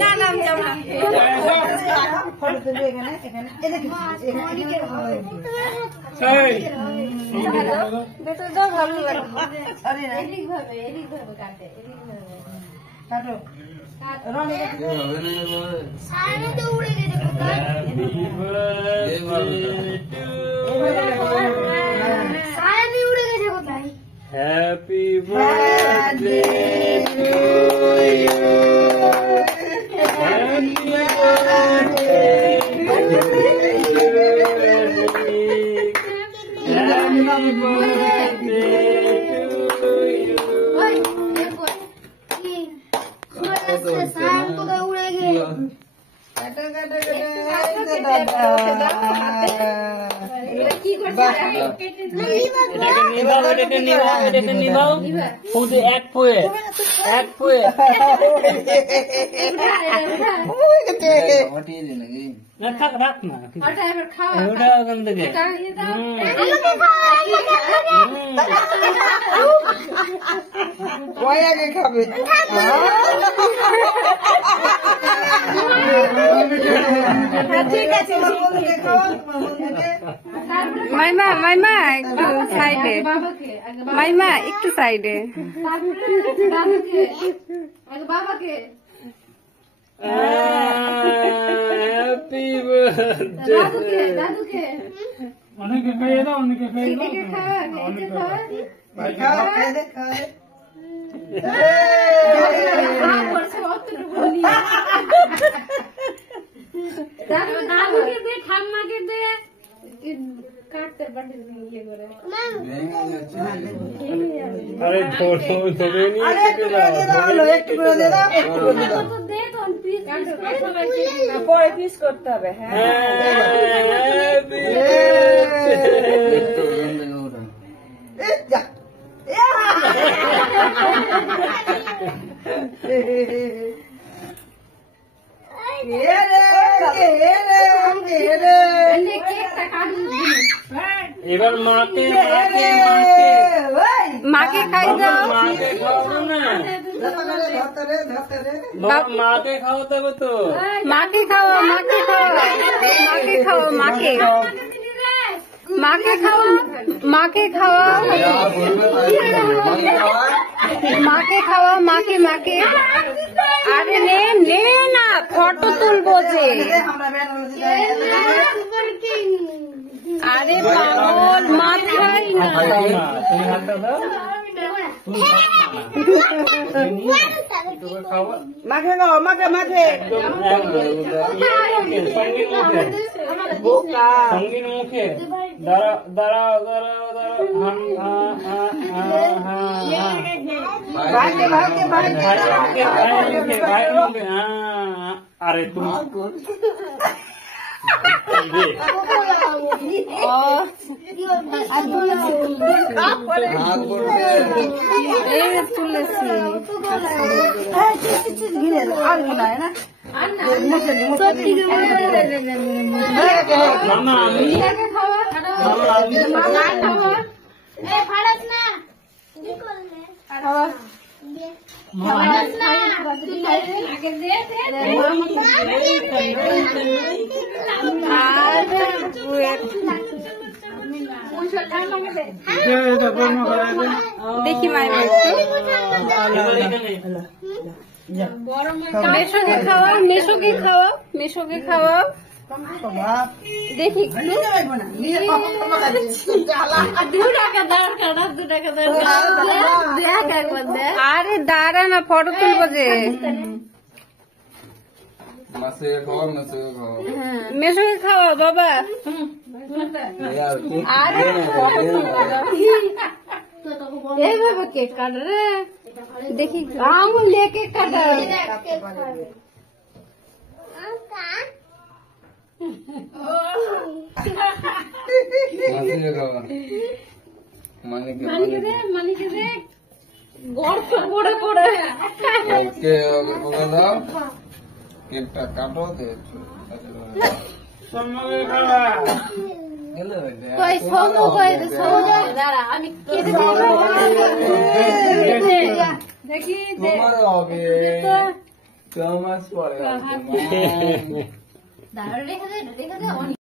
না নাম যাও না ফটো তুলে এখানে এখানে দেখো যাও ভালো লাগে সরি না এদিক ভাবে কাটে কাটো রনি সামনে তো উড়ে গেছে সামনে উড়ে গেছে কোথায় happy birthday to you happy birthday happy birthday to you ওই দেখো কি সামনে কোথায় উড়ে গেছে কাটো কাটো কাটো কি করছে এটাকে নিবাও ফুটে এক পুয়ে না থাক রাখ না ওটা এবার খাওয়া ওটা ওখান থেকে ওই আগে খাবে ঠিক আছে মাইমা মাইমা একটু সাইডে বাবাকে আগে মাইমা একটু সাইডে দাদুকে আগে বাবাকে হ্যাপি বার্থডে দাদুকে অনেকে খাইয়ে দাও অনেকে খাইয়ে দাও একে খাওয়া একে খাওয়া খাও খাই দে খাও খাওয়া করছে অতটুকু নিয়ে দাদুকে দে ঠাম্মাকে দে কাটতে বাড়ি ইয়ে করে আরে ধরে নিয়ে আরে একটু করে দে দাও একটু করে দে দাও তো দে তো পিস পরে পিস করতে হবে হ্যাঁ হ্যাপি যা এনে কেকটা কাটু এবার মাকে মাকে খাই দাও মাকে খাওয়াবো না মাকে খাওয়াতে হবে তো মাকে খাও মাকে খাও মাকে খাও মাকে মাকে খাও মাকে খাওয়া মাকে খাওয়া মাকে মাকে আরে নে নে না ফটো তুলবো যে আরে পাগল মাথায় না তুমি হাতটা দাও খাওয়া মাখে গো মাখে মাখে সঙ্গীন মুখে দাঁড়াও ভাইকে ভাইকে ভাইকে ভাইয়ের মুখে আরে তুমি তুলেছি মামা আমি খাওয়া খাওয়া এ ফাড়াস না কি করলে খাওয়া ফাড়াস না আগে দে দেখি মাইমা একটু মেশোকে খাওয়া মেশোকে খাওয়া মেশোকে খাওয়া দেখি আরে দাঁড়া না ফটো তুলবো যে মেশোকে খাওয়া বাবা আরে এইভাবে কেক কাটা রে দেখি আঙুল দিয়ে কেক কাটা মানিকে দে গর্ত করে করে কেকটা কাটো দে কই সোনু কই সোনু দাঁড়া আমি কেটে দেব দেখি দে তোমার হবে ছ মাস পরে দাঁড়া রেখে দে অনেক